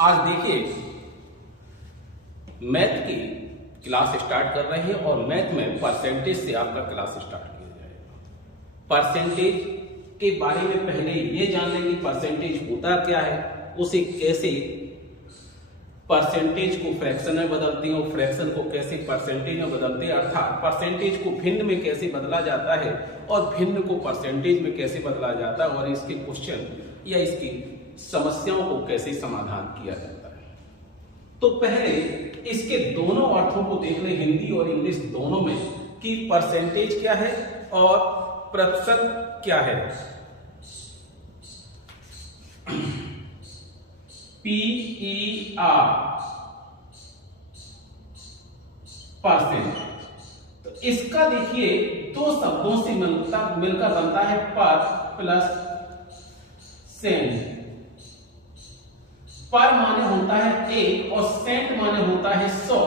आज देखिए मैथ की क्लास स्टार्ट कर रहे हैं और मैथ में परसेंटेज से आपका क्लास स्टार्ट किया जाएगा। परसेंटेज के बारे में पहले ये जान लें कि परसेंटेज होता क्या है, उसे कैसे परसेंटेज को फ्रैक्शन में बदलते हैं और फ्रैक्शन को कैसे परसेंटेज में बदलते हैं, अर्थात परसेंटेज को भिन्न में कैसे बदला जाता है और भिन्न को परसेंटेज में कैसे बदला जाता है और इसके क्वेश्चन या इसकी समस्याओं को कैसे समाधान किया जाता है। तो पहले इसके दोनों अर्थों को देख लें, हिंदी और इंग्लिश दोनों में, कि परसेंटेज क्या है और प्रतिशत क्या है। PER परसेंट, तो इसका देखिए दो शब्दों से मिलकर बनता है पर प्लस सेंट। पर माने होता है एक और सेंट माने होता है 100,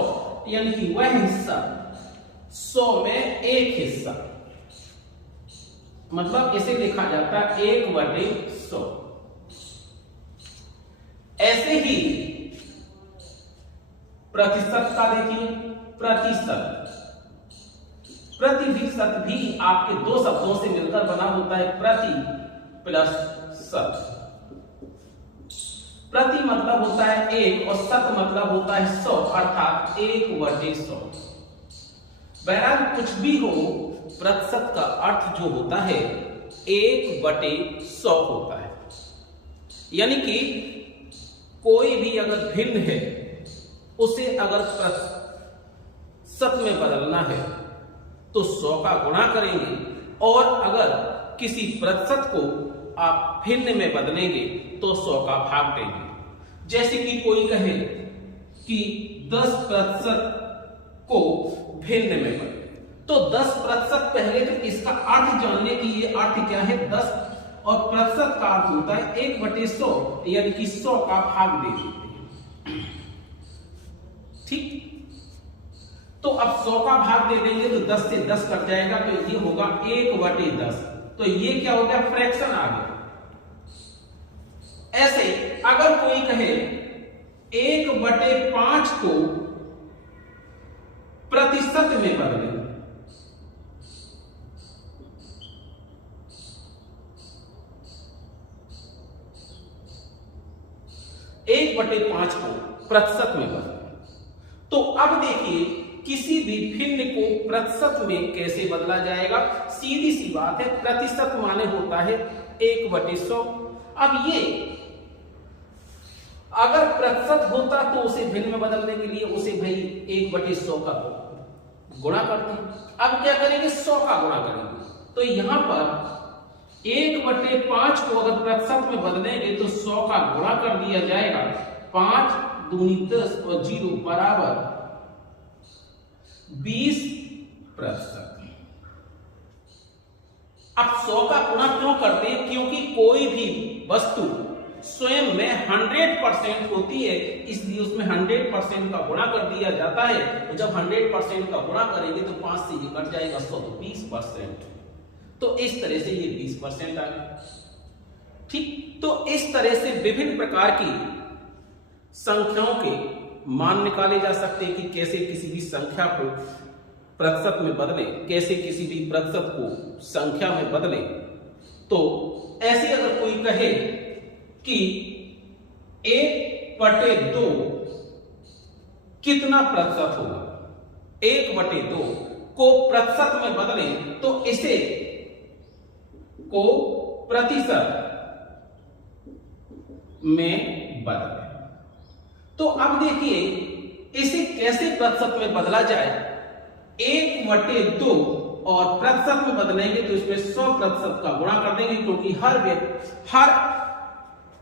यानी कि वह हिस्सा 100 में एक हिस्सा, मतलब इसे लिखा जाता है 1/100। ऐसे ही प्रतिशत का देखिए, प्रतिशत भी आपके दो शब्दों से मिलकर बना होता है, प्रति प्लस शत। प्रति मतलब होता है एक और शत मतलब होता है 100, अर्थात 1/100। बहरहाल कुछ भी हो, प्रतिशत का अर्थ जो होता है 1/100 होता है। यानी कि कोई भी अगर भिन्न है उसे अगर प्रतिशत में बदलना है तो 100 का गुणा करेंगे, और अगर किसी प्रतिशत को आप भिन्न में बदलेंगे तो 100 का भाग देंगे। जैसे कि कोई कहे कि 10% को भिन्न में बदले, तो 10%, पहले तो इसका अर्थ जानने की, ये अर्थ क्या है 10, और प्रतिशत का अर्थ होता है 1/100, यानी कि 100 का भाग दे देते हैं। ठीक, तो अब 100 का भाग दे देंगे तो 10 से 10 कट जाएगा, तो ये होगा 1/10। तो ये क्या हो गया, फ्रैक्शन आ गया। ऐसे अगर कोई कहे 1/5 को प्रतिशत में बदले, एक बटे 5 को प्रतिशत में बदले, तो अब देखिए किसी भी भिन्न को प्रतिशत में कैसे बदला जाएगा। सीधी सी बात है, प्रतिशत माने होता है 1/100। अब ये अगर प्रतिशत होता तो उसे भिन्न में बदलने के लिए उसे भाई 1/100 का गुणा करते हैं। अब क्या करेंगे, 100 का गुणा करेंगे। तो यहां पर 1/5 को अगर प्रतिशत में बदलेंगे то 100 का गुणा कर दिया जाएगा। 5 दूनी 10 और 0 बराबर 20%। अब 100 का गुणा क्यों करते हैं, क्योंकि कोई भी वस्तु स्वयं में 100% होती है, इसलिए उसमें 100% का गुणा कर दिया जाता है। तो जब 100% का गुणा करेंगे तो 5 से ये कट जाएगा 100, तो 20%। तो इस तरह से ये 20% आ गया। ठीक, तो इस तरह से विभिन्न प्रकार की संख्याओं के मान निकाले जा सकते हैं कि कैसे किसी भी संख्या को प्रतिशत में बदले, कैसे किसी भी प्रतिशत को संख्या में बदले। तो ऐसे अगर कोई कहे कि 1/2 कितना प्रतिशत होगा, 1/2 को प्रतिशत में बदले तो इसे को प्रतिशत में बदले। तो अब देखिए इसे कैसे प्रतिशत में बदला जाए। 1/2 और प्रतिशत में बदलेंगे तो इसमें 100% का गुणा कर देंगे, क्योंकि हर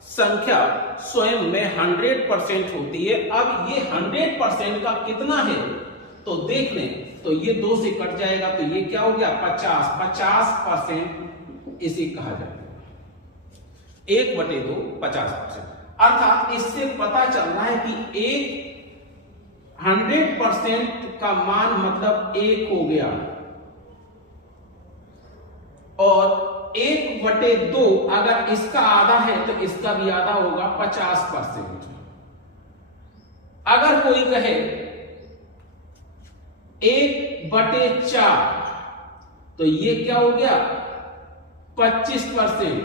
संख्या स्वयं में 100% होती है। अब ये 100% का कितना है तो देख लें, तो ये 2 से कट जाएगा, तो ये क्या हो गया 50% इसे कहा जाएगा। 1/2 50%, अर्थात इससे पता चल रहा है कि 100% का मान मतलब 1 हो गया, और 1/2 अगर इसका आधा है तो इसका भी आधा होगा 50%। अगर कोई कहे 1/4, तो ये क्या हो गया 25%,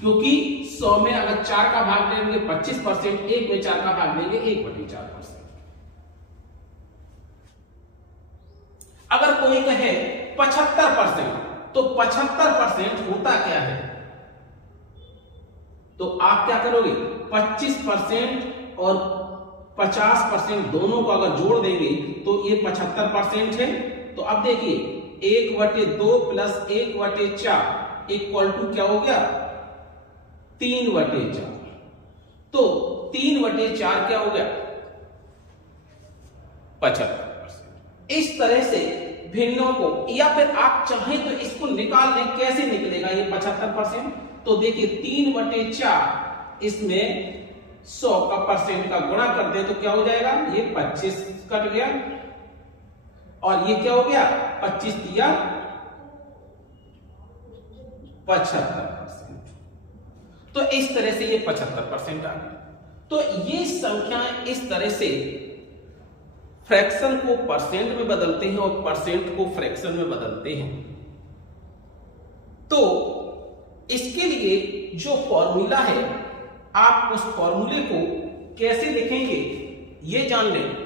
क्योंकि 100 में अगर 4 का भाग लेंगे 25%, 1 में 4 का भाग लेंगे 1/4%। अगर कोई कहे 75%, तो 75% होता क्या है, तो आप क्या करोगे 25% और 50% दोनों को अगर जोड़ देंगे तो ये 75% है। तो अब देखिए 1/2 प्लस 1/4 इक्वल टू क्या हो गया 3/4। तो 3/4 क्या हो गया 75%। इस तरह से भिन्नों को, या फिर आप चाहें तो इसको निकाल लें, कैसे निकलेगा ये 75%। तो देखिए 3/4 इसमें 100 का परसेंट का गुणा कर दे तो क्या हो जाएगा, ये 25 कट गया और ये क्या हो गया 25 दिया 75%। तो इस तरह से ये 75% आ गया। तो ये संख्याएं इस तरह से फ्रैक्शन को परसेंट में बदलते हैं और परसेंट को फ्रैक्शन में बदलते हैं। तो इसके लिए जो फॉर्मूला है, आप उस फॉर्मूले को कैसे लिखेंगे ये जान लें।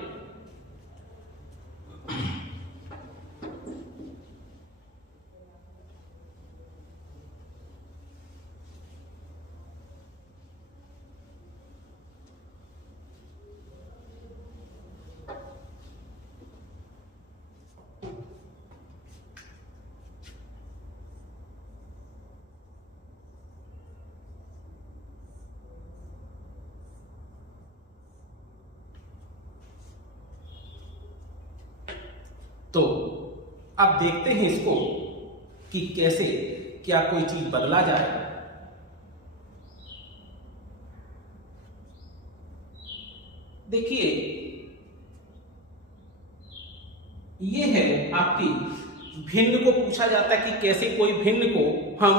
तो अब देखते हैं इसको कि कैसे क्या कोई चीज बदला जाए। देखिए ये है आपकी भिन्न को पूछा जाता है कि कैसे कोई भिन्न को हम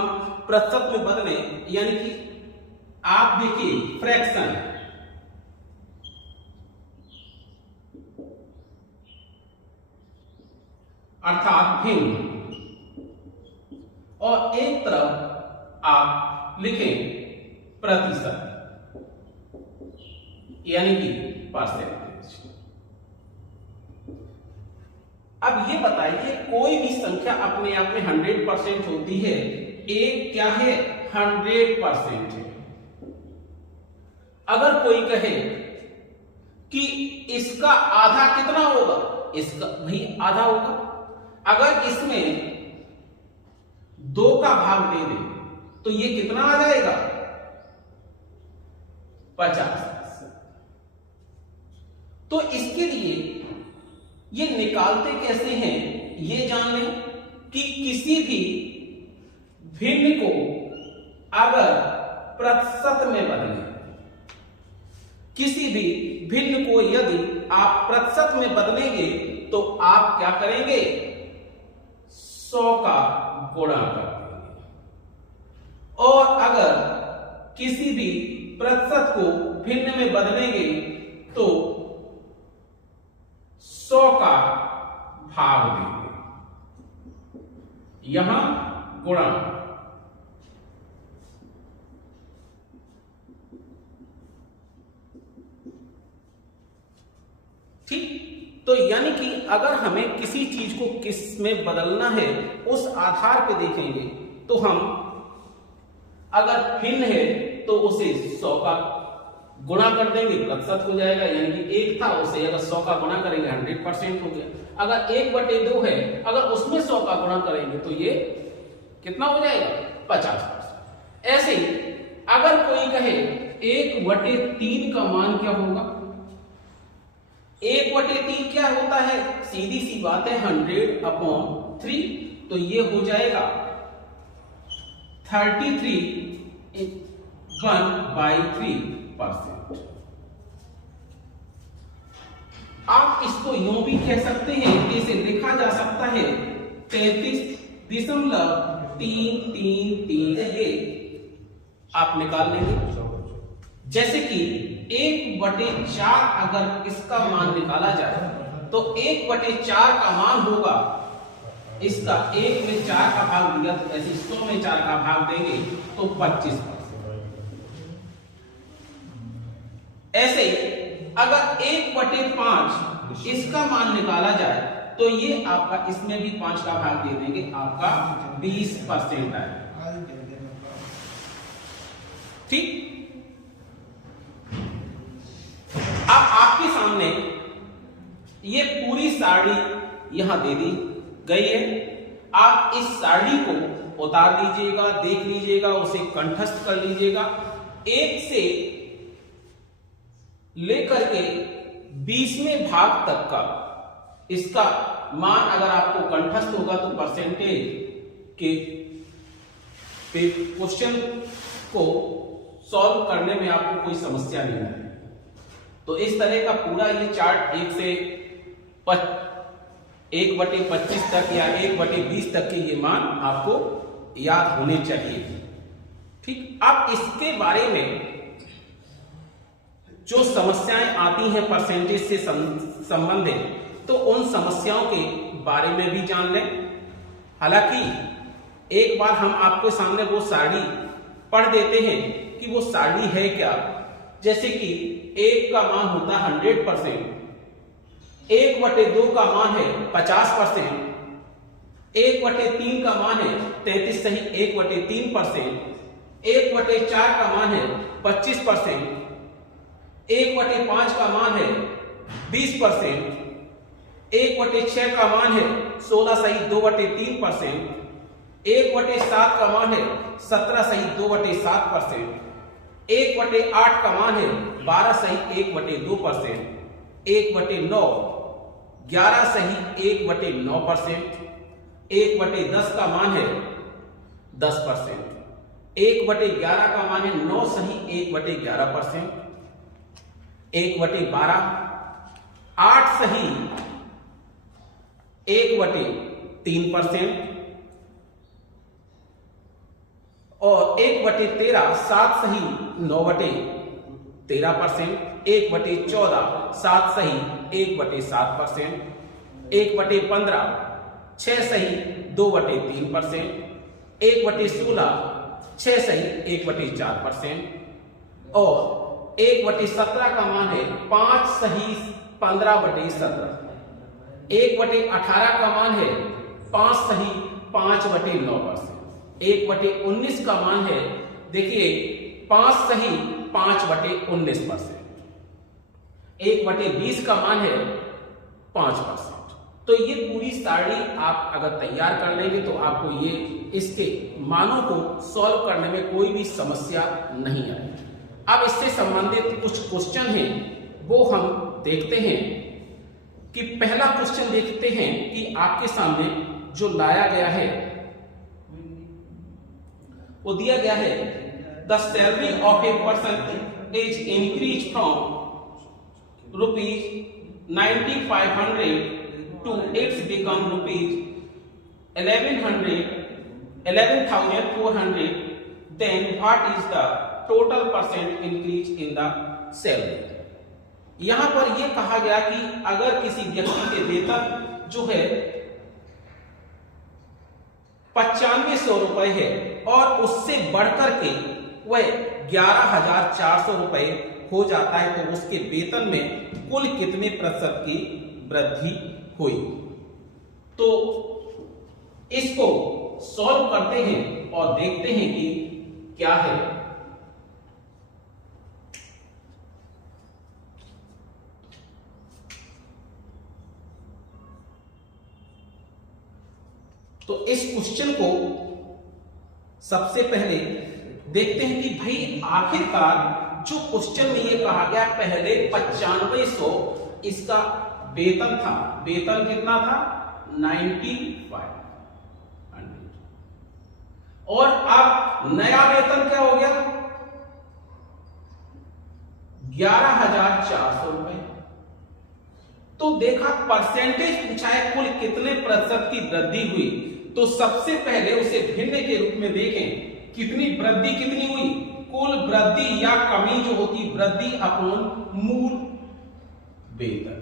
प्रतिशत में बदलें, यानी कि आप देखिए फ्रैक्शन, अर्थात भिन्न, और एक तरफ आप लिखें प्रतिशत यानी कि परसेंटेज। अब ये बताइए कोई भी संख्या अपने आप में 100% होती है, एक क्या है 100% है। अगर कोई कहे कि इसका आधा कितना होगा, इसका भी आधा होगा। अगर इसमें 2 का भाग दे दे तो ये कितना आ जाएगा 50। तो इसके लिए ये निकालते कैसे हैं ये जान लें कि किसी भी भिन्न को अगर प्रतिशत में बदलें, किसी भी भिन्न को यदि आप प्रतिशत में बदलेंगे तो आप क्या करेंगे 100 का गुणा कर देंगे, और अगर किसी भी प्रतिशत को भिन्न में बदलेंगे तो 100 का भाग देंगे, यहां गुणा। ठीक, तो यानी कि अगर हमें किसी चीज को किस में बदलना है उस आधार पे देखेंगे, तो हम अगर भिन्न है तो उसे 100 का गुणा कर देंगे, प्रतिशत हो जाएगा, यानी कि 1 था उसे अगर 100 का गुणा करेंगे 100% हो गया। अगर 1/2 है, अगर उसमें 100 का गुणा करेंगे तो ये कितना हो जाएगा 50%। ऐसे ही अगर कोई कहे 1/3 का मान क्या होगा, 1/3 क्या होता है, सीधी सी बात है 100/3, तो ये हो जाएगा 33/1/3%। आप इसको यूं भी कह सकते हैं कि इसे लिखा जा सकता है 33.333, ये आप निकाल लेंगे। जैसे कि 1/3 1/4 अगर इसका मान निकाला जाए तो 1/4 का मान होगा इसका 1 में 4 का भाग दिया तो ऐसे 100 में 4 का भाग देंगे तो 25%। ऐसे अगर 1/5 इसका मान निकाला जाए तो ये आपका इसमें भी 5 का भाग दे देंगे, आपका 20% आएगा। ठीक। अब आपके सामने ये पूरी साड़ी यहां दे दी गई है। आप इस साड़ी को उतार लीजिएगा, देख लीजिएगा, उसे कंठस्थ कर लीजिएगा। 1 से लेकर के 20वें भाग तक का इसका मान अगर आपको कंठस्थ होगा तो परसेंटेज के क्वेश्चन को सॉल्व करने में आपको कोई समस्या नहीं है। तो इस तरह का पूरा ये चार्ट 1 से 1/25 तक या 1/20 तक के ये मान आपको याद होने चाहिए। ठीक। अब इसके बारे में जो समस्याएं आती हैं परसेंटेज से संबंधित, तो उन समस्याओं के बारे में भी जान लें। हालांकि एक बार हम आपके सामने वो साड़ी पढ़ देते हैं कि वो साड़ी है क्या। जैसे कि 1 का मान होता है 100%, 1/2 का मान है 50%, 1/3 का मान है 33 सही 1/3%, 1/4 का मान है 25%, 1/5 का मान है 20%, 1/6 का मान है 16 सही 2/3%, 1/7 का मान है 17 सही 2/7%, 1/8 का मान है 12 सही 1/2%, 1/9 11 सही 1/9%, 1/10 का मान है 10%, 1/11 का मान है 9 सही 1/11%, 1/12 8 सही 1/3% और 1/13 7 सही 9/13%, 1/14 7 सही 1/7%, 1/15 6 सही 2/3%, 1/16 6 सही 1/4% और 1/17 का मान है 5 सही 15/17, 1/18 का मान है 5 सही 5/9%, 1/19 का मान है देखिए 5 सही 5/19%, 1/20 का मान है 5%। तो ये पूरी साड़ी आप अगर तैयार कर लेंगे तो आपको ये इसके मानों को सॉल्व करने में कोई भी समस्या नहीं आएगी। अब इससे संबंधित कुछ क्वेश्चन हैं वो हम देखते हैं। कि पहला क्वेश्चन देखते हैं कि आपके सामने जो लाया गया है वो दिया गया है the salary of a person is increase from ₹9500 to it's become ₹11,400, then what is the total percent increase in the salary? यहां पर यह कहा गया कि अगर किसी व्यक्ति के वेतन जो है 9500 रुपए है और उससे बढ़कर के वह 11,400 रुपए हो जाता है तो उसके वेतन में कुल कितने प्रतिशत की वृद्धि हुई। तो इसको सॉल्व करते हैं और देखते हैं कि क्या है। तो इस क्वेश्चन को सबसे पहले देखते हैं कि भाई आखिरकार जो क्वेश्चन में ये कहा गया पहले 9500 इसका वेतन था, वेतन कितना था 9500 और अब नया वेतन क्या हो गया 11,400 रुपए। तो देखा परसेंटेज पूछा है कुल कितने प्रतिशत की वृद्धि हुई। तो सबसे पहले उसे भिन्न के रूप में देखें कितनी वृद्धि कितनी हुई कुल वृद्धि या कमी जो होती वृद्धि अपॉन मूल वेतन।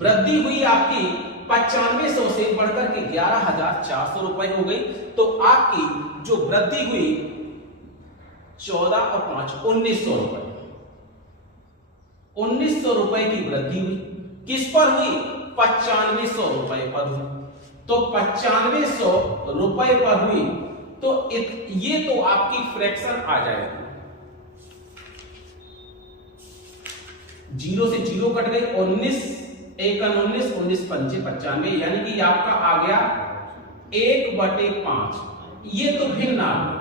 वृद्धि हुई आपकी 9500 से बढ़कर के 11,400 रुपए हो गई। तो आपकी जो वृद्धि हुई 14 और 5 1900 रुपए, 1900 रुपए की वृद्धि हुई। किस पर हुई? 9500 रुपए पर हुई। तो 9500 रुपए पर हुई तो ये तो आपकी फ्रैक्शन आ जाएगी, 0 से 0 कट गई, 19 एकन 19 19 पंचे 95, यानी कि आपका आ गया 1/5। ये तो भिन्न आ गया।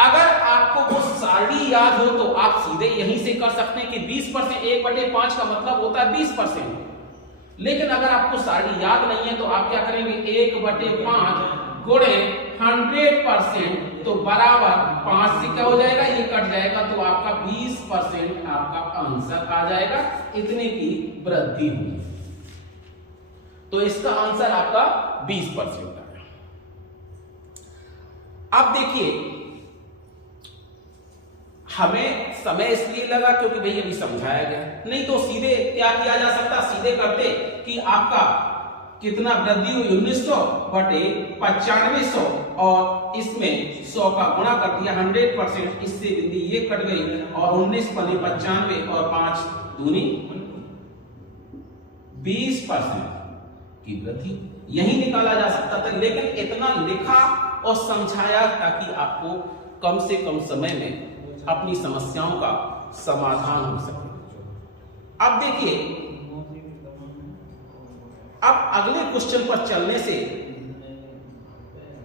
अगर आपको वो सारणी याद हो तो आप सीधे यहीं से कर सकते हैं कि 20%, 1/5 का मतलब होता है 20%। लेकिन अगर आपको सारणी याद नहीं है तो आप क्या करेंगे, 1/5 गुणे 100% तो बराबर 5 से क्या हो जाएगा, ये कट जाएगा तो आपका 20% आपका आंसर आ जाएगा। इतने की वृद्धि हुई तो इसका आंसर आपका 20% आएगा। अब देखिए हमें समय इसलिए लगा क्योंकि भाई अभी समझाया गया, नहीं तो सीधे क्या किया जा सकता, सीधे करते कि आपका कितना वृद्धि हुई 1900 बटे 9500 और इसमें 100 का गुणा कर दिया 100%, इससे बिंदी ये कट गई और 19 पने 95 और 5 दूनी 20% की वृद्धि यही निकाला जा सकता था। लेकिन इतना लिखा और समझाया ताकि आपको कम से कम समय में अपनी समस्याओं का समाधान हो सके। अब देखिए, अब अगले क्वेश्चन पर चलने से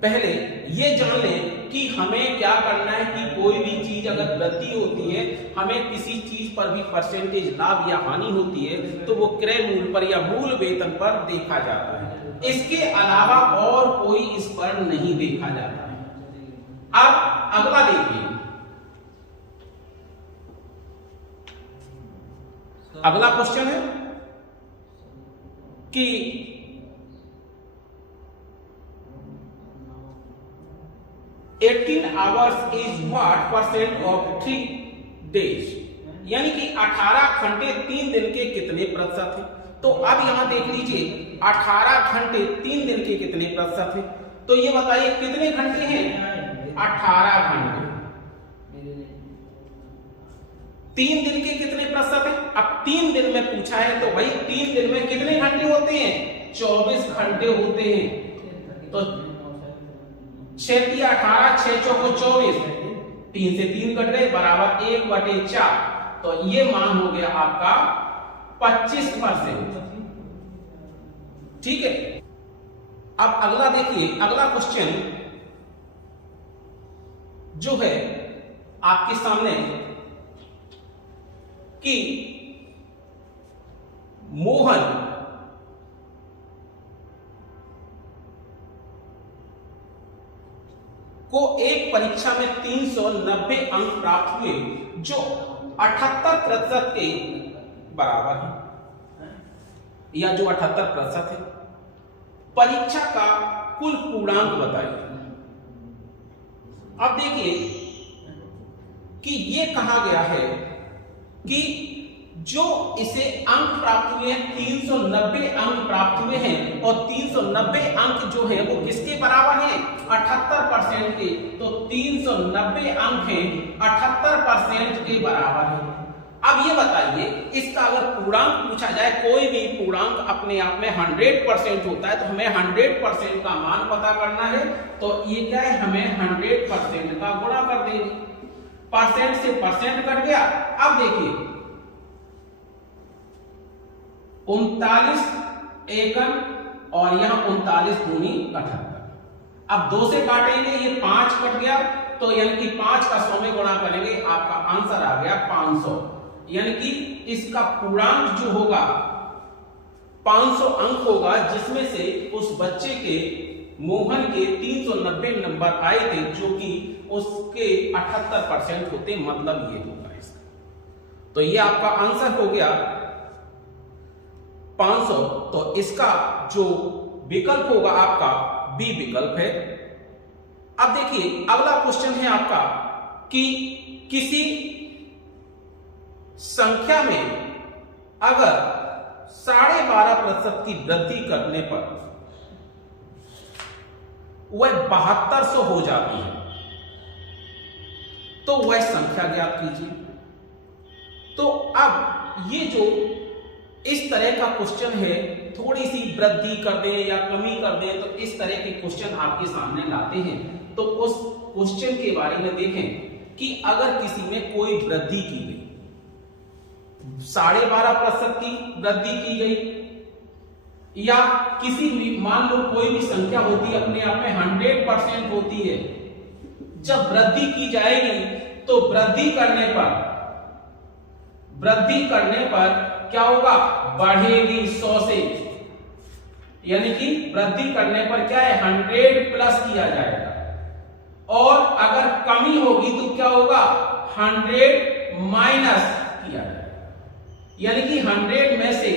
पहले ये जान लें कि हमें क्या करना है कि कोई भी चीज अगर वृद्धि होती है, हमें किसी चीज पर भी परसेंटेज लाभ या हानि होती है तो वो क्रय मूल्य पर या मूल वेतन पर देखा जाता है। इसके अलावा और कोई इस पर नहीं देखा जाता है। अब अगला देखिए, अगला क्वेश्चन है कि 18 hours is what percent of 3 days, यानी कि 18 घंटे 3 दिन के कितने प्रतिशत है। तो अब यहां देख लीजिए 18 घंटे 3 दिन के कितने प्रतिशत है, तो ये बताइए कितने घंटे हैं, 18 घंटे 3 दिन के कितने प्रतिशत है। अब 3 दिन में पूछा है तो भाई 3 दिन में कितने घंटे होते हैं, 24 घंटे होते हैं। तो 6 × 18 6 चौको 24, 3 से 3 कट गए बराबर 1/4, तो ये मान हो गया आपका 25%। ठीक है। अब अगला देखिए, अगला क्वेश्चन जो है आपके सामने कि मोहन को एक परीक्षा में 390 अंक प्राप्त हुए जो 78% के बराबर है, या जो 78% है। परीक्षा का कुल पूर्णांक बताइए। अब देखिए कि ये कहा गया है कि जो इसे अंक प्राप्त हुए हैं 390 अंक प्राप्त हुए हैं और 390 अंक जो है वो किसके बराबर हैं, 78% के। तो 390 अंक हैं 78% के बराबर है। अब ये बताइए इसका अगर पूर्णांक पूछा जाए, कोई भी पूर्णांक अपने आप में 100% होता है तो हमें 100% का मान पता करना है। तो ये क्या है, हमें 100% का गुणा कर देंगे, परसेंट से परसेंट कट गया। अब देखिए 39 एकम और यहां 39 दूनी 78। अब 2 से काटेंगे, ये 5 कट गया तो यानी कि 5 का 100 में गुणा करेंगे, आपका आंसर आ गया 500। यानी कि इसका पूर्णांक जो होगा 500 अंक होगा, जिसमें से उस बच्चे के मोहन के 390 नंबर आए थे जो कि उसके 78% होते, मतलब ये होगा इसका। तो ये आपका आंसर हो गया 500। तो इसका जो विकल्प होगा आपका बी विकल्प है। अब देखिए अगला क्वेश्चन है आपका कि किसी संख्या में अगर 12.5% की वृद्धि करने पर वह 7200 हो जाती है तो वह संख्या ज्ञात कीजिए। तो अब ये जो इस तरह का क्वेश्चन है, थोड़ी सी वृद्धि कर दें या कमी कर दें, तो इस तरह के क्वेश्चन आपके सामने लाते हैं। तो उस क्वेश्चन के बारे में देखें कि अगर किसी में कोई वृद्धि की गई, 12.5% की वृद्धि की गई, या किसी भी मान लो कोई भी संख्या होती है अपने आप में 100% होती है, जब वृद्धि की जाएगी तो वृद्धि करने पर क्या होगा, बढ़ेगी 100 से, यानी कि वृद्धि करने पर क्या है 100 प्लस किया जाएगा, और अगर कमी होगी तो क्या होगा 100 माइनस किया जाएगा, यानी कि 100 में से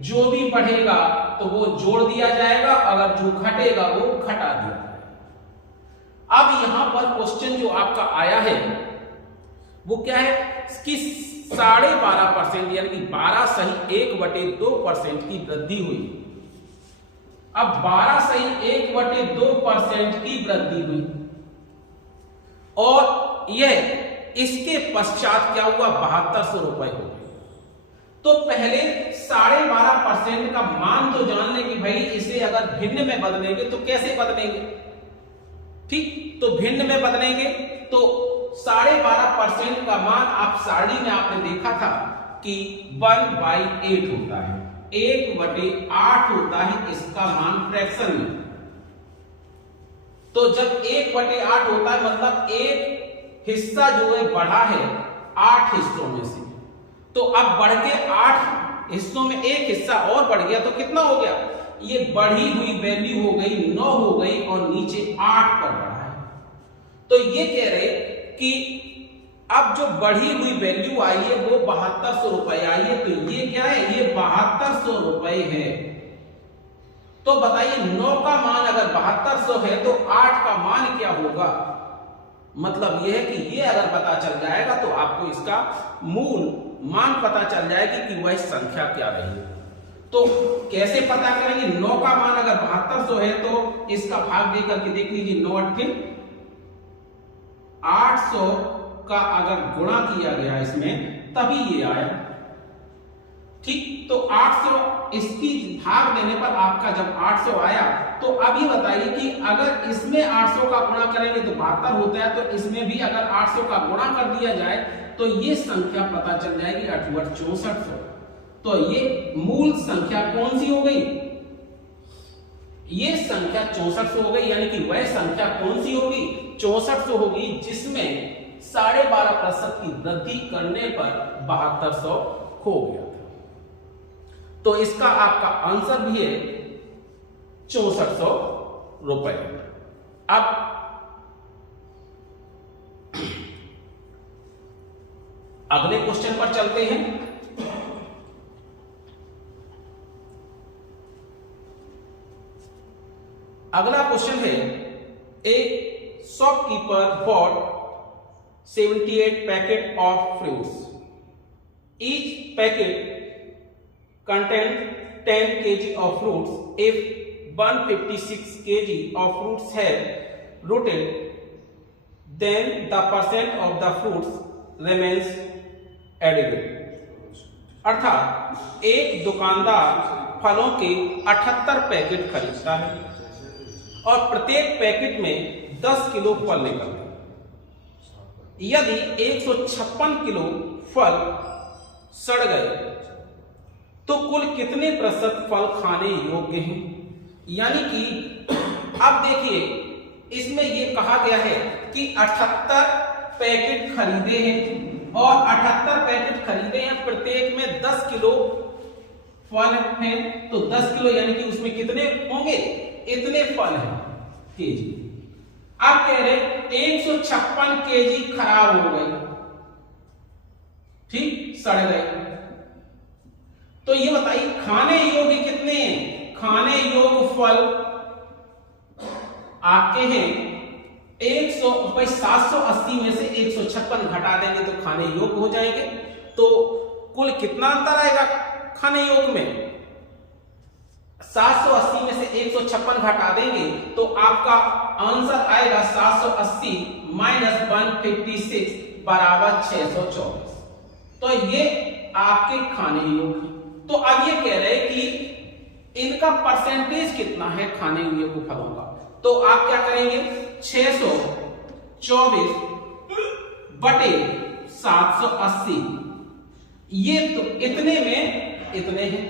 जो भी बढ़ेगा तो वो जोड़ दिया जाएगा, अगर जो घटेगा वो घटा दिया जाएगा। अब यहां पर क्वेश्चन जो आपका आया है वो क्या है कि 12.5% यानी कि 12 सही 1/2% की वृद्धि हुई। अब 12 सही 1/2% की वृद्धि हुई और यह इसके पश्चात क्या हुआ 7200 रुपए हो गए। तो पहले 12.5% का मान तो जान लें कि भाई इसे अगर भिन्न में बदलेंगे तो कैसे बदलेंगे, ठीक, तो भिन्न में बदलेंगे तो 12.5% का मान आप सारणी में आपने देखा था कि 1/8 होता है, 1/8 होता है इसका मान फ्रैक्शन में। तो जब 1/8 होता है मतलब एक हिस्सा जो है बढ़ा है 8 हिस्सों में से, तो अब बढ़ के 8 हिस्सों में एक हिस्सा और बढ़ गया तो कितना हो गया, ये बढ़ी हुई वैल्यू हो गई 9 हो गई और नीचे 8 पर बढ़ा है। तो ये कह रहे कि अब जो बढ़ी हुई वैल्यू आई है वो 7200 रुपए आई है, तो ये क्या है, ये 7200 रुपए है। तो बताइए 9 का मान अगर 7200 है तो 8 का मान क्या होगा, मतलब यह है कि ये अगर पता चल जाएगा तो आपको इसका मूल मान पता चल जाएगी कि वह संख्या क्या रही। तो कैसे पता करेंगे, 9 का मान अगर 7200 है तो इसका भाग देकर के देख लीजिए, 9 8 800 का अगर गुणा किया गया इसमें तभी ये आया, ठीक। तो 800 इसकी भाग देने पर आपका जब 800 आया, तो अभी बताइए कि अगर इसमें 800 का गुणा करेंगे तो 72 होता है, तो इसमें भी अगर 800 का गुणा कर दिया जाए तो ये संख्या पता चल जाएगी 8 × 6400। तो ये मूल संख्या कौन सी हो गई, ये संख्या 6400 हो गई, यानी कि वह संख्या कौन सी होगी 6400 होगी जिसमें 12.5% की वृद्धि करने पर 7200 हो गया था। तो इसका आपका आंसर भी है 6400 रुपए। अब अगले क्वेश्चन पर चलते हैं। अगला क्वेश्चन है, ए shopkeeper bot 78 packet of fruits, each packet contains 10 kg of fruits. If 156 kg of fruits have rotted, then the percent of the fruits remains edible. अर्थात एक दुकानदार फलों के 78 पैकेट खरीदता है और प्रत्येक पैकेट में 10 किलो फल निकलते हैं। यदि 156 किलो फल सड़ गए तो कुल कितने प्रतिशत फल खाने योग्य हैं। यानी कि अब देखिए इसमें यह कहा गया है कि 78 पैकेट खरीदे हैं और 78 पैकेट खरीदे हैं, प्रत्येक में 10 किलो फल हैं, तो 10 किलो यानी कि उसमें कितने होंगे, इतने फल हैं केजी। अब कह रहे 156 केजी खराब हो गए, ठीक, सड़ गए। तो ये बताइए खाने योग्य कितने हैं, खाने योग्य फल आपके हैं भाई 780 में से 156 घटा देंगे तो खाने योग्य हो जाएंगे। तो कुल कितना अंतर आएगा खाने योग्य में? 780 में से 156 घटा देंगे तो आपका आंसर आएगा 780 माइनस 156 बराबर 624। तो ये आपके खाने योग्य। तो अब ये कह रहे हैं कि इनका परसेंटेज कितना है खाने योग्य फलों का। तो आप क्या करेंगे, 624 बटे 780, ये तो इतने में इतने हैं।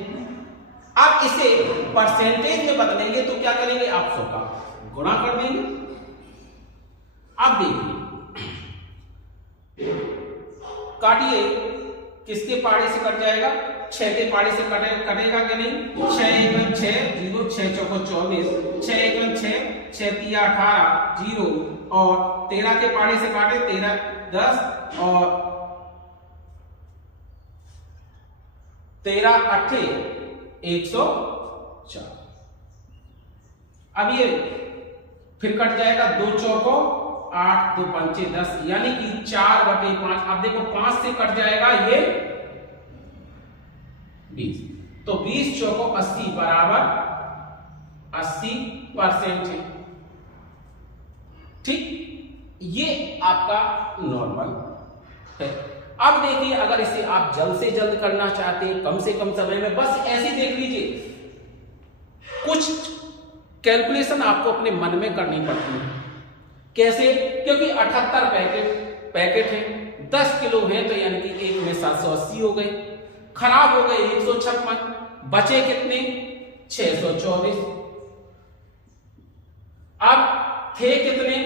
आप इसे परसेंटेज में बदलेंगे तो क्या करेंगे, आप 100 का गुणा कर देंगे। अब देखिए, काटिए, किसके पाड़े से कट जाएगा, 6 के पाड़े से कटेगा कि नहीं। 6 1 6 0, 6 चौको 24, 6 1 6, 6 3 18 0 और 13 के पाड़े से काटे 13 10 और 13 8 104। अब ये फिर कट जाएगा, 2 चौको 8, 2 पंचे 10, यानी कि 4/5। अब देखो 5 से कट जाएगा ये 20, तो 20 चौको 80 बराबर 80% है। ठीक, ये आपका नॉर्मल है। अब देखिए, अगर इसे आप जल्द से जल्द करना चाहते हैं, कम से कम समय में, बस ऐसे देख लीजिए, कुछ कैलकुलेशन आपको अपने मन में करनी पड़ती है। कैसे? क्योंकि 78 पैकेट है, 10 किलो है, तो यानी कि एक में 780 हो गए, खराब हो गए 156, बचे कितने, 624। अब थे कितने,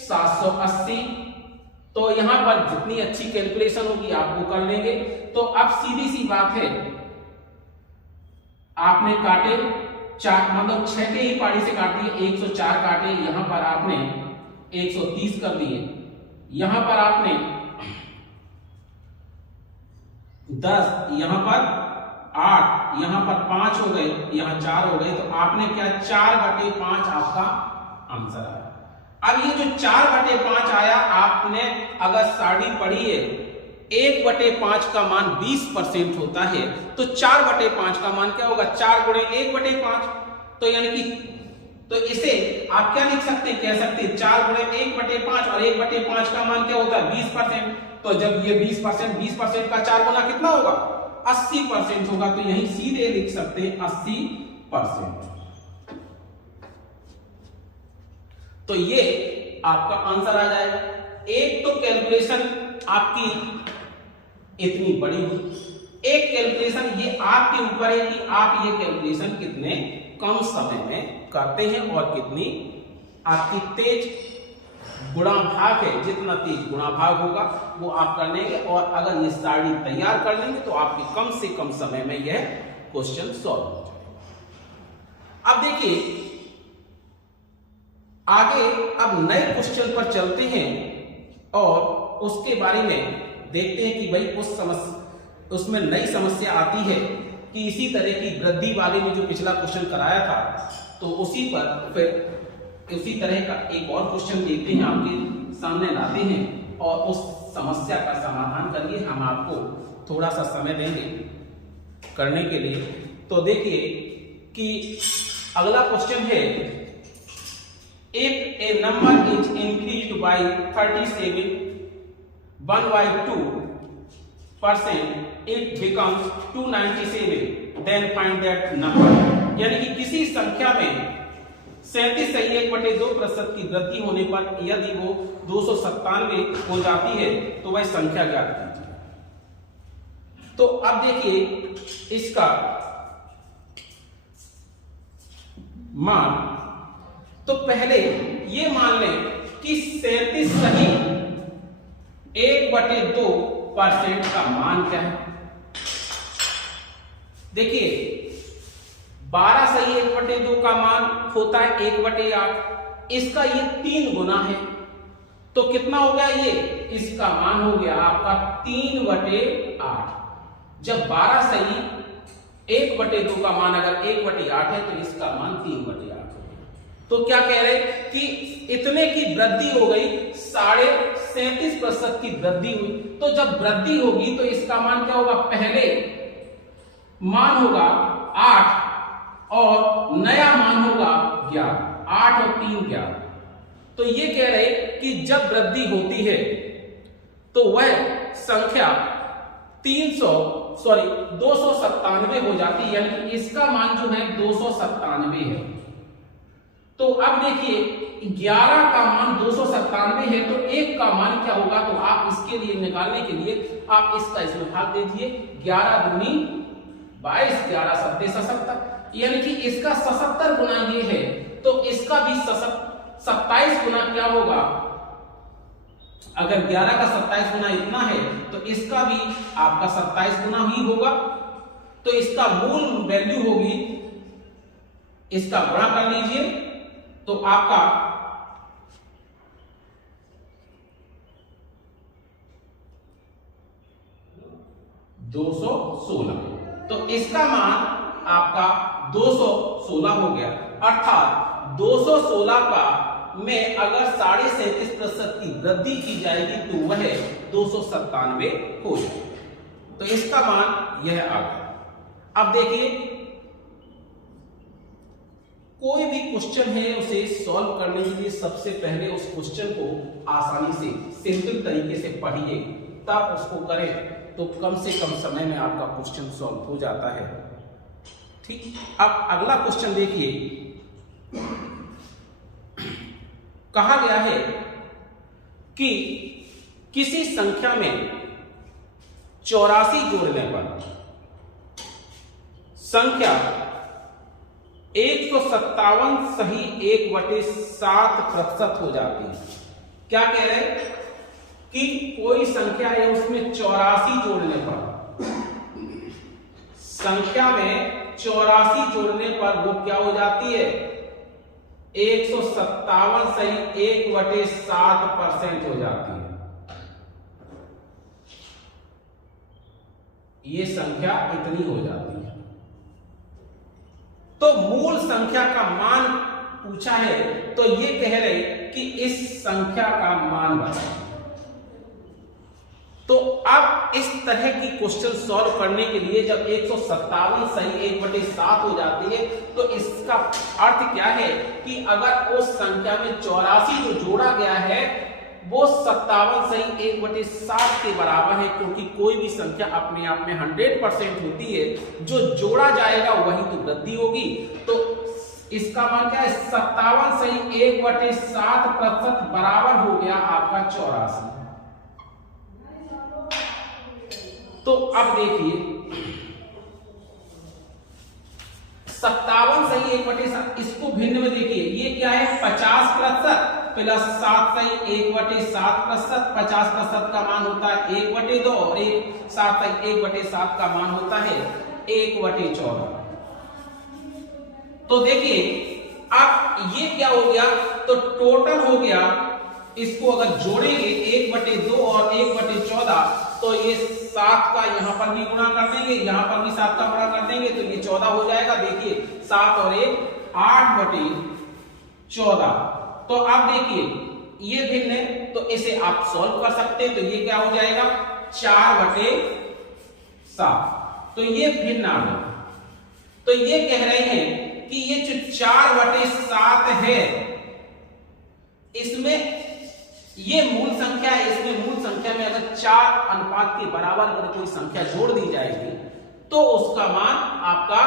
780। तो यहां पर जितनी अच्छी कैलकुलेशन होगी आप वो कर लेंगे। तो अब सीधी सी बात है, आपने काटे 4, मतलब 6 के ही पारी से काट दिए, 104 काटे, यहां पर आपने 130 कर दिए, यहां पर आपने 10, यहां पर 8, यहां पर 5 हो गए, यहां 4 हो गए, तो आपने क्या 4/5 आपका आंसर आया। अब ये जो 4/5 आया, आपने अगर साड़ी पढ़ी है, 1/5 का मान 20% होता है, तो 4/5 का मान क्या होगा, 4 गुणे 1/5। तो यानी कि, तो इसे आप क्या लिख सकते हैं, कह सकते हैं 4 गुणे 1/5, और 1/5 का मान क्या होता है, 20%। तो जब ये 20% का 4 गुना कितना होगा, 80% होगा। तो यही सीधे लिख सकते हैं 80%। तो ये आपका आंसर आ जाएगा। एक तो कैलकुलेशन आपकी इतनी बड़ी हुई, एक कैलकुलेशन ये आपके ऊपर है कि आप ये कैलकुलेशन कितने कम समय में करते हैं और कितनी आपकी तेज गुणा भाग है, जितना तेज गुणा भाग होगा वो आप कर लेंगे, और अगर ये सारणी तैयार कर लेंगे तो आपके कम से कम समय में यह क्वेश्चन सॉल्व हो जाएगा। अब देखिए आगे, अब नए क्वेश्चन पर चलते हैं और उसके बारे में देखते हैं कि भाई उसमें नई समस्या आती है कि इसी तरह की वृद्धि वाले में जो पिछला क्वेश्चन कराया था, तो उसी पर फिर उसी तरह का एक और क्वेश्चन देखते हैं, आपके सामने लाते हैं और उस समस्या का समाधान करिए। हम आपको थोड़ा सा समय देंगे करने के लिए। तो देखिए कि अगला क्वेश्चन है, if a number is increased by 37 1/2%, it becomes 297, then find that number। यानी कि किसी संख्या में 37.1/2% की वृद्धि होने पर यदि वो 297 हो जाती है तो वह संख्या ज्ञात कीजिए। तो अब देखिए इसका मान, तो पहले ये मान लें कि 37 सही 1/2% का मान क्या है। देखिए 12 सही 1/2 का मान होता है 1/8, इसका ये 3 गुना है, तो कितना हो गया ये, इसका मान हो गया आपका 3/8। जब 12 सही 1/2 का मान अगर 1/8 है तो इसका मान 3/8 हो गया। तो क्या कह रहे कि इतने की वृद्धि हो गई, 37.5% की वृद्धि हुई। तो जब वृद्धि होगी तो इसका मान क्या होगा, पहले मान होगा 8 और नया मान होगा 11, 8 और 3 11। तो ये कह रहे कि जब वृद्धि होती है तो वह संख्या 297 हो जाती है, यानी कि इसका मान जो है 297 है। तो अब देखिए 11 का मान 297 है, तो 1 का मान क्या होगा, तो आप इसके लिए निकालने के लिए आप इसका इसमें भाग दीजिए, 11 दूनी 22, 11 सत्ते 77, यानी कि इसका 77 गुना ये है, तो इसका भी 27 गुना क्या होगा, अगर 11 का 27 गुना इतना है तो इसका भी आपका 27 गुना ही होगा। तो इसका मूल वैल्यू होगी, इसका गुणा कर लीजिए तो आपका 216, तो इसका मान आपका 216 हो गया। अर्थात 216 का में अगर 37.5% की वृद्धि की जाएगी तो वह 297 हो जाएगा। तो इसका मान यह आ गया। अब देखिए कोई भी क्वेश्चन है उसे सॉल्व करने के लिए सबसे पहले उस क्वेश्चन को आसानी से सिंपल तरीके से पढ़िए, तब उसको करें तो कम से कम समय में आपका क्वेश्चन सॉल्व हो जाता है। ठीक, अब अगला क्वेश्चन देखिए, कहा गया है कि किसी संख्या में 84 जोड़ने पर संख्या 157 सही 1/7% हो जाती है। क्या कह रहे हैं कि कोई संख्या है उसमें 84 जोड़ने पर, संख्या में 84 जोड़ने पर वो क्या हो जाती है, 157 सही 1/7% हो जाती है। ये संख्या इतनी हो जाती है। तो मूल संख्या का मान पूछा है, तो ये कह रहे कि इस संख्या का मान बताइए। तो अब इस तरह की क्वेश्चन सॉल्व करने के लिए जब 157 सही 1/7 हो जाती है, तो इसका अर्थ क्या है कि अगर उस संख्या में 84 जो जोड़ा गया है वो 57 सही 1/7 के बराबर है, क्योंकि कोई भी संख्या अपने आप में 100% होती है, जो जोड़ा जाएगा वही तो वृद्धि होगी। तो इसका मान क्या है, 57 सही 1/7% बराबर हो गया आपका 84। तो अब देखिए 57 सही 1/7, इसको भिन्न में देखिए, ये क्या है 50% प्लस 7 सही 1/7%, 50% का मान होता है 1/2 और 7 सही 1/7 का मान होता है 1/14। तो देखिए अब ये क्या हो गया, तो टोटल हो गया, इसको अगर जोड़ेंगे 1/2 और 1/14, तो ये 7 का यहां पर भी गुणा कर देंगे, यहां पर भी 7 का गुणा कर देंगे, तो ये 14 हो जाएगा। देखिए 7 और 1 8/14। तो अब देखिए ये भिन्न है, तो इसे आप सॉल्व कर सकते हैं। तो ये क्या हो जाएगा 4/7, तो ये भिन्न आ गया। तो ये कह रहे हैं कि ये जो 4/7 है, इसमें ये मूल संख्या है, इसमें मूल संख्या में अगर 4 अनुपात के बराबर अगर कोई संख्या जोड़ दी जाएगी तो उसका मान आपका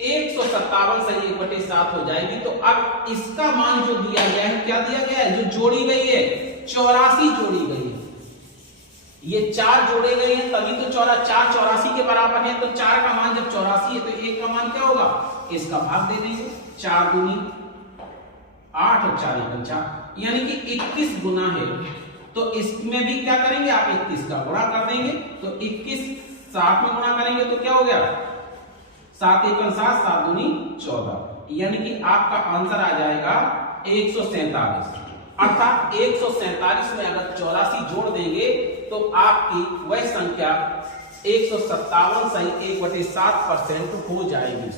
157 सही 1/7 हो जाएगी। तो अब इसका मान जो दिया गया है, क्या दिया गया है, जो जोड़ी गई है 84 जोड़ी गई है, ये 4 जोड़े गए हैं तभी तो 4 84 के बराबर है। तो 4 का मान जब 84 है तो 1 का मान क्या होगा, इसका भाग दे देंगे, 4 दूनी 8 और 4 एकम 4, यानी कि 21 गुना है। तो इसमें भी क्या करेंगे आप 21 का गुणा कर देंगे, तो 21 7 में गुणा करेंगे तो क्या हो गया 7 एकम 7, 7 दूनी 14, यानी कि आपका आंसर आ जाएगा 147। अर्थात 147 में अगर 84 जोड़ देंगे तो आपकी वह संख्या 157 सही 1/7% हो जाएगी।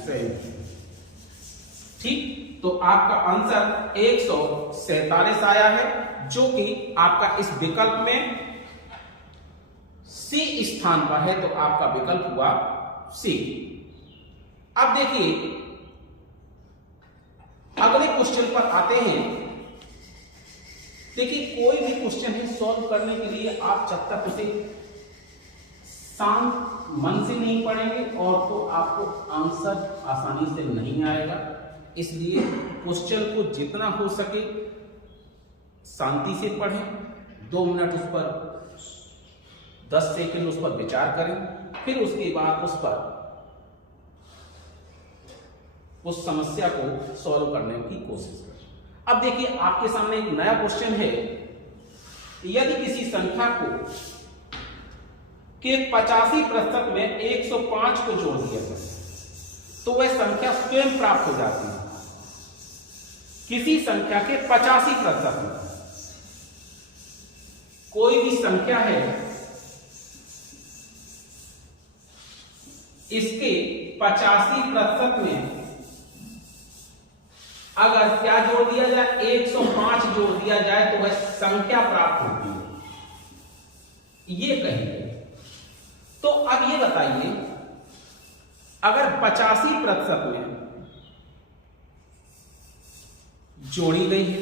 ठीक। तो आपका आंसर 147 आया है, जो कि आपका इस विकल्प में सी स्थान पर है, तो आपका विकल्प हुआ सी। अब देखिए अगले क्वेश्चन पर आते हैं। देखिए कोई भी क्वेश्चन है सॉल्व करने के लिए आप जब तक उसे शांत मन से नहीं पढ़ेंगे और तो आपको आंसर आसानी से नहीं आएगा। इसलिए क्वेश्चन को जितना हो सके शांति से पढ़ें, 2 मिनट उस पर 10 सेकंड उस पर विचार करें, फिर उसके बाद उस पर उस समस्या को सॉल्व करने की कोशिश करें। अब देखिए आपके सामने एक नया क्वेश्चन है। यदि किसी संख्या को के 85% में 105 को जोड़ दिया जाए तो वह संख्या स्वयं प्राप्त हो जाती है। किसी संख्या के 85% में कोई भी संख्या है, इसके 85% में अगर क्या जोड़ दिया जाए, 105 जोड़ दिया जाए तो वह संख्या प्राप्त होती है, ये कहेंगे। तो अब ये बताइए अगर 85% में जोड़ी गई है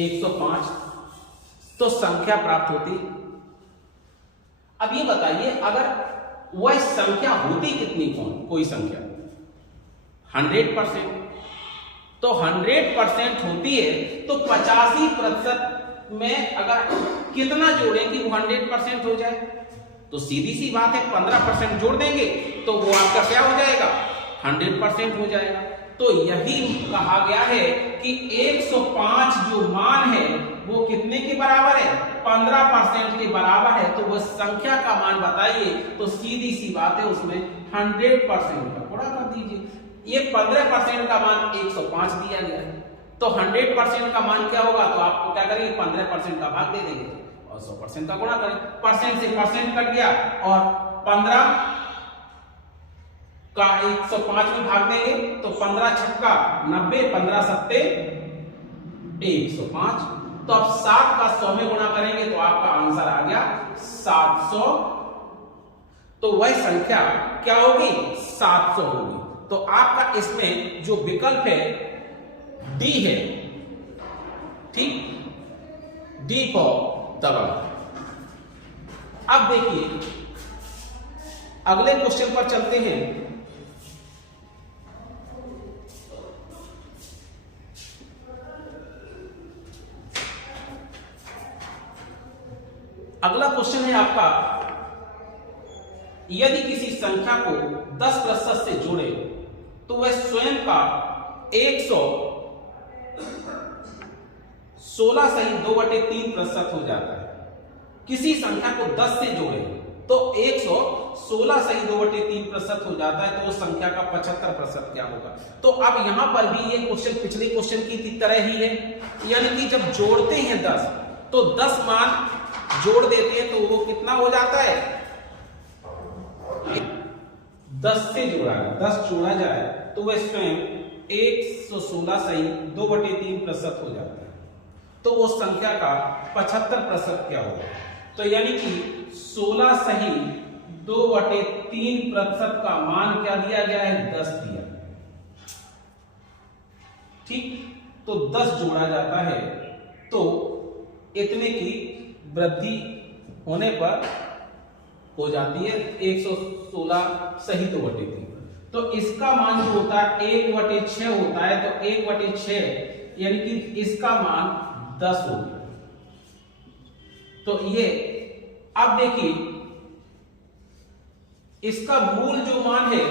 105 तो संख्या प्राप्त होती। अब ये बताइए अगर वह संख्या होती कितनी, कोई संख्या 100%, तो 100% होती है तो 85% में अगर कितना जोड़ेंगे वो 100% हो जाए। तो सीधी सी बात है 15% जोड़ देंगे तो वो आपका क्या हो जाएगा, 100% हो जाएगा। तो यही कहा गया है कि 105 जो मान है वो कितने के बराबर है, 15% के बराबर है। तो वह संख्या का मान बताइए, तो सीधी सी बात है उसमें 100% का गुणा कर दीजिए। ये 15% का मान 105 दिया गया है, तो 100% का मान क्या होगा, तो आपको क्या करेंगे 15% का भाग दे देंगे और 100% का गुणा करें। परसेंट से परसेंट कट गया और 15 का 105 में भाग देंगे तो 15 छक्का 90, 15 सत्ते 105। तो अब 7 का 100 में गुणा करेंगे तो आपका आंसर आ गया 700। तो वह संख्या क्या होगी, 700 होगी। तो आपका इसमें जो विकल्प है डी है, ठीक, डी फॉर डबल। अब देखिए अगले क्वेश्चन पर चलते हैं। अगला क्वेश्चन है आपका, यदि किसी संख्या को 10% से जोड़े तो वह स्वयं का 116 सही 2/3% हो जाता है। किसी संख्या को 10 से जोड़े तो 116 सही 2/3% हो जाता है, तो उस संख्या का 75% क्या होगा। तो अब यहां पर भी ये क्वेश्चन पिछले क्वेश्चन की तरह ही है, यानी कि जब जोड़ते हैं 10 तो 10 मान जोड़ देते हैं तो वो कितना हो जाता है, 10 से जोड़ा है, 10 जोड़ा जाए तो वह स्वयं 116 सही 2/3% हो जाता है। तो वो संख्या का 75% क्या होगा, तो यानी कि 16 सही 2/3% का मान क्या दिया गया है, 10 दिया। ठीक, तो 10 जोड़ा जाता है तो इतने की वृद्धि होने पर हो जाती है 116 सही 2/3। तो इसका मान जो होता है 1/6 होता है, तो 1/6 यानी कि इसका मान 10 हो गया। तो ये अब देखिए इसका मूल जो मान है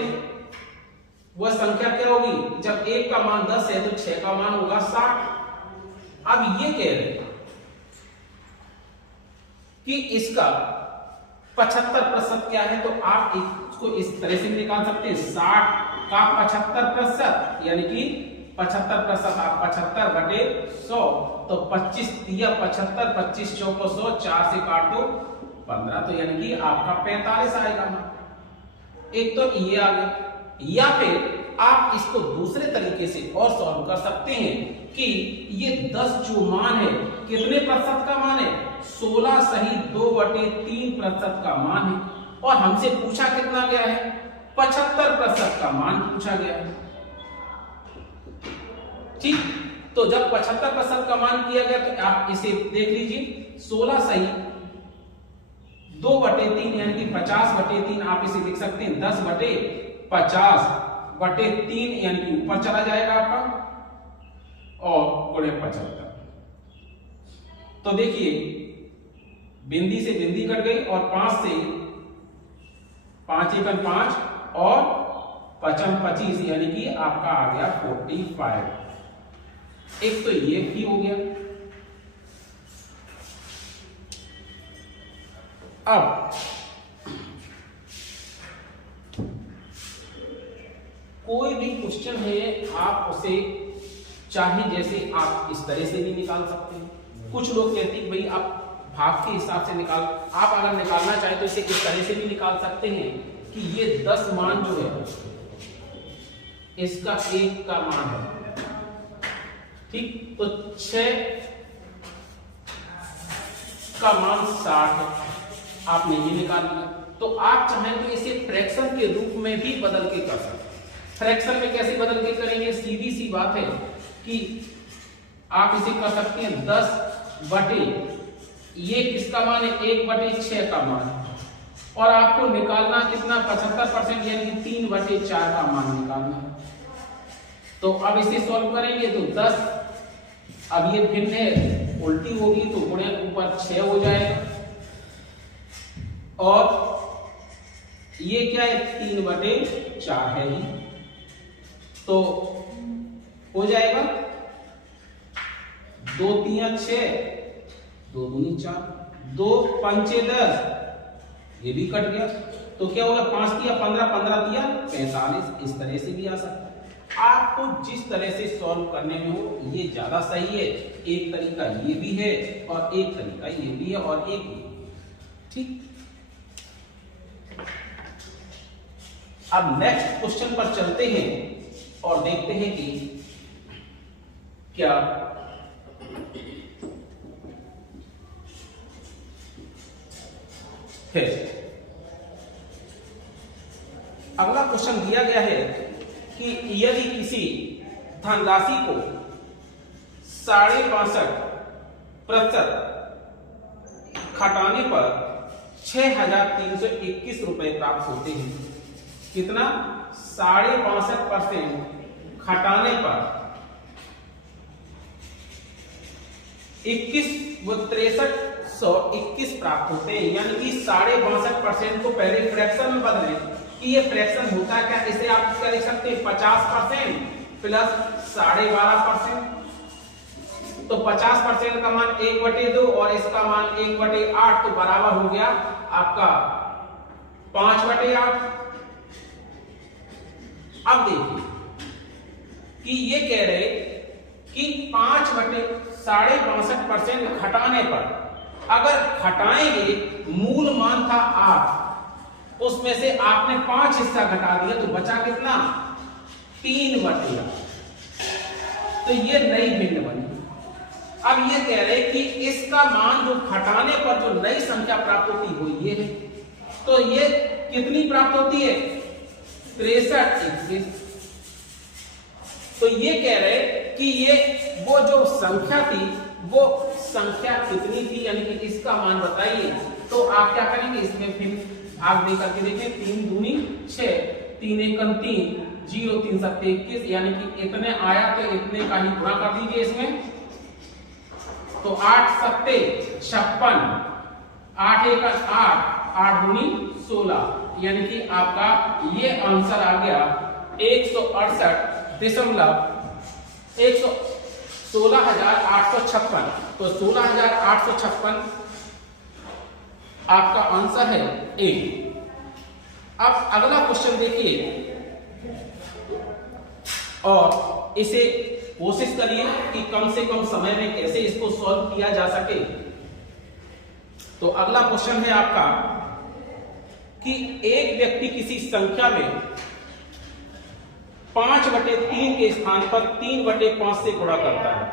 वह संख्या क्या होगी, जब 1 का मान 10 है तो 6 का मान होगा 60। अब ये कह रहे कि इसका 75% क्या है, तो आप इसको इस तरह से निकाल सकते हैं, 60 का 75% यानी कि 75% आप 75/100, तो 25 दिया 75, 25 चौको 100, 4 से काटो 15, तो यानी कि आपका 45 आएगा। एक तो ये आ गया, या फिर आप इसको दूसरे तरीके से और सॉल्व कर सकते हैं कि ये 10 जो मान है कितने प्रतिशत का मान है, 16 सही 2/3% का मान है। और हमसे पूछा कितना गया है, 75% का मान पूछा गया है। ठीक, तो जब 75% का मान किया गया तो आप इसे देख लीजिए, 16 सही 2/3 यानी कि 50/3 आप इसे लिख सकते हैं 10/50/3 यानी कि ऊपर चला जाएगा आपका और गुणे 75। तो देखिए बिंदी से बिंदी कट गई और 5 से 5 एकम 5 और 5 25 यानी कि आपका आ गया 45। एक तो ये भी हो गया। अब कोई भी क्वेश्चन है आप उसे चाहे जैसे आप इस तरह से भी निकाल सकते हैं। कुछ लोग कहते हैं भाई आप भाग के हिसाब से निकाल, आप अगर निकालना चाहे तो इसे इस तरह से भी निकाल सकते हैं कि ये 10 मान जो है इसका 1 का मान है। ठीक, तो 6 का मान 60 है, आपने ये निकाल लिया। तो आप चाहें तो इसे फ्रैक्शन के रूप में भी बदल के कर सकते हैं। फ्रैक्शन में कैसे बदल के करेंगे, सीधी सी बात है कि आप इसे कर सकते हैं 10 बटे ये किसका मान है, 1/6 का मान, और आपको निकालना कितना 75% यानी कि 3/4 का मान निकालना है। तो अब इसे सॉल्व करेंगे तो 10, अब ये भिन्न है उल्टी होगी तो गुणे ऊपर 6 हो जाएगा और ये क्या है 3/4 है ही, तो हो जाएगा 2 3 6 2 दूनी 4 2 5 10 ये भी कट गया। तो क्या होगा 5 तिया 15 15 तिया 45। इस तरह से भी आ सकता है। आपको जिस तरह से सॉल्व करने में हो ये ज्यादा सही है। एक तरीका ये भी है और एक तरीका ये भी है और एक भी। ठीक, अब नेक्स्ट क्वेश्चन पर चलते हैं और देखते हैं कि क्या है। अगला क्वेश्चन दिया गया है कि यदि किसी धनराशि को 65.5% घटाने पर 6,321 रुपए प्राप्त होते हैं। कितना, 65.5% घटाने पर 21 व 6321 प्राप्त होते हैं। यानी कि 62.5% को पहले फ्रैक्शन में बदलें कि ये फ्रैक्शन होता है क्या, इसे आप कर सकते हैं 50% प्लस 12.5%। तो 50% का मान 1/2 और इसका मान 1/8 तो बराबर हो गया आपका 5/8। अब देखिए कि ये कह रहे कि 5/65% घटाने पर अगर घटाएंगे, मूल मान था 8, उसमें से आपने 5 हिस्सा घटा दिया तो बचा कितना 3/8। तो ये नई भिन्न बनी। अब ये कह रहे कि इसका मान जो घटाने पर जो नई संख्या प्राप्त होती है वो ये है। तो ये कितनी प्राप्त होती है 6321। तो ये कह रहे कि ये वो जो संख्या थी वो संख्या कितनी थी, यानी कि इसका मान बताइए। तो आप क्या करेंगे, इसमें फिर भाग दे करके देखें, 3 दूनी 6 3 एकम 3 0 3 7 21 यानी कि इतने आया तो इतने का ही गुणा कर दीजिए इसमें। तो 8 7 56 8 1 8 8 दूनी 16 यानी कि आपका ये आंसर आ गया 16,856। तो 16,856 आपका आंसर है ए। अब अगला क्वेश्चन देखिए और इसे कोशिश करिए कि कम से कम समय में कैसे इसको सॉल्व किया जा सके। तो अगला क्वेश्चन है आपका कि एक व्यक्ति किसी संख्या में 5/3 के स्थान पर 3/5 से गुणा करता है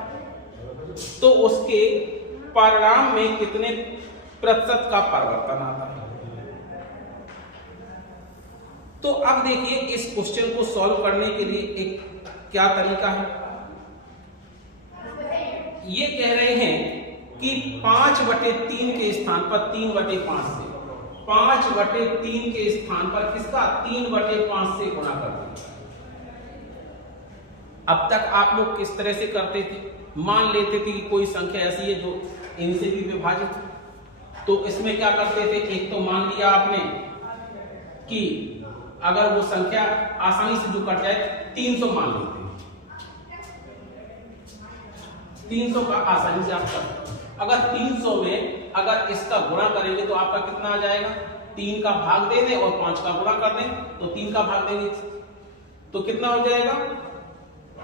तो उसके परिणाम में कितने प्रतिशत का परिवर्तन आता है। तो अब देखिए इस क्वेश्चन को सॉल्व करने के लिए एक क्या तरीका है। ये कह रहे हैं कि 5/3 के स्थान पर 3/5 से 5/3 के स्थान पर किसका 3/5 से गुणा कर दें। अब तक आप लोग किस तरह से करते थे, मान लेते थे कि कोई संख्या ऐसी है जो इनसे भी विभाजित है, तो इसमें क्या करते थे, एक तो मान लिया आपने कि अगर वो संख्या आसानी से जो कट जाए 300 मान लेते हैं, 300 का आसानी से आप कर, अगर 300 में अगर इसका गुणा करेंगे तो आपका कितना आ जाएगा, 3 का भाग दे दें और 5 का गुणा कर दें तो 3 का भाग देंगे तो कितना हो जाएगा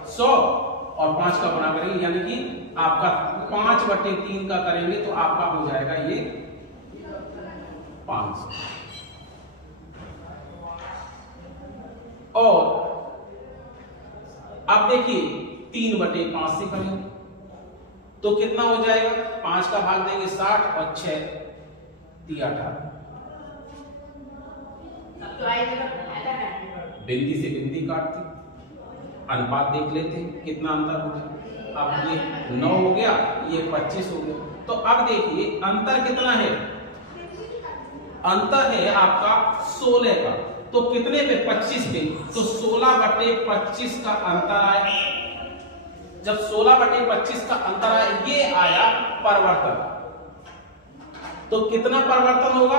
100 और 5 का गुणा करेंगे यानी कि आपका 5/3 का करेंगे तो आपका हो जाएगा ये 500। और अब देखिए 3/5 से करेंगे तो कितना हो जाएगा, 5 का भाग देंगे 60 और 6 दिया 18। बिंदी से बिंदी काटते अनुपात देख लेते हैं कितना अंतर हो गया। अब ये 9 हो गया, ये 25 हो गया। तो अब देखिए अंतर कितना है, अंतर है आपका 16 का, तो कितने पे 25 पे, तो 16/25 का अंतर आया। जब 16/25 का अंतर आया, ये आया परिवर्तन। तो कितना परिवर्तन होगा,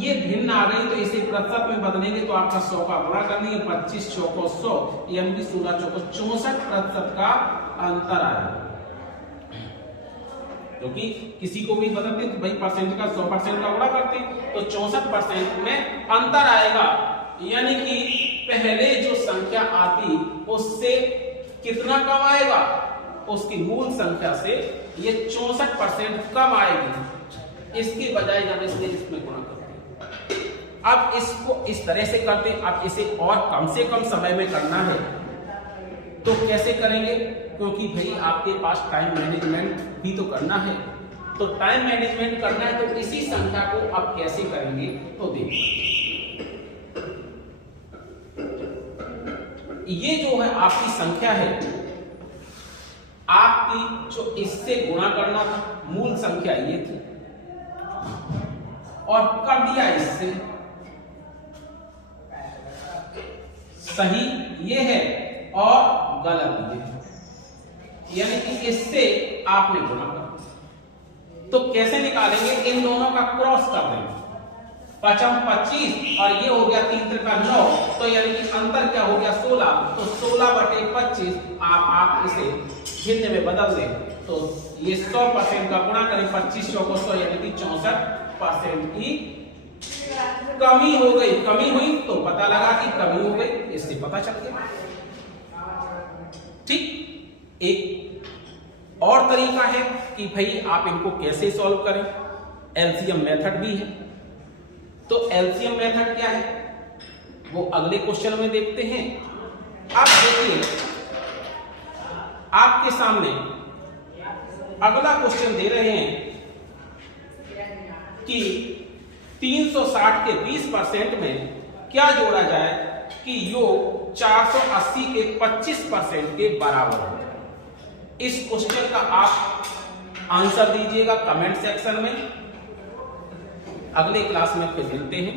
ये भिन्न आ गई तो इसे प्रतिशत में बदलेंगे तो आपका 100 का गुणा कर देंगे, 25 चौको 100 यानी कि 16 चौको 64% का अंतर आया। क्योंकि किसी को भी बदलते तो भाई परसेंट का 100% का गुणा करते तो 64% में अंतर आएगा। यानी कि पहले जो संख्या आती उससे कितना कम आएगा, उसकी मूल संख्या से ये 64% कम आएगी। इसके बजाय जब इसमें गुणा करते हैं, अब इसको इस तरह से करते हैं। अब इसे और कम से कम समय में करना है तो कैसे करेंगे, क्योंकि भाई आपके पास टाइम मैनेजमेंट भी तो करना है। तो टाइम मैनेजमेंट करना है तो इसी संख्या को अब कैसे करेंगे तो देखिए, ये जो है आपकी संख्या है, आपकी जो इससे गुणा करना था, मूल संख्या ये थी और कर दिया इससे, सही ये है और गलत ये है, यानी कि इससे आपने गुणा कर। तो कैसे निकालेंगे, इन दोनों का क्रॉस कर देंगे, 5 25 और ये हो गया 3 त्रिका 9, तो यानी कि अंतर क्या हो गया 16, तो 16/25 आप इसे भिन्न में बदल दें तो ये 100% का गुणा करें, 25 चौको 100 यानी कि 64% की कमी हो गई। कमी हुई तो पता लगा कि कमी हो गई, इससे पता चल गया। ठीक, एक और तरीका है कि भाई आप इनको कैसे सॉल्व करें, एलसीएम मेथड भी है। तो एलसीएम मेथड क्या है वो अगले क्वेश्चन में देखते हैं। अब देखिए आपके सामने अगला क्वेश्चन दे रहे हैं कि 360 के 20% में क्या जोड़ा जाए कि योग 480 के 25% के बराबर हो। इस क्वेश्चन का आप आंसर दीजिएगा कमेंट सेक्शन में। अगले क्लास में फिर मिलते हैं।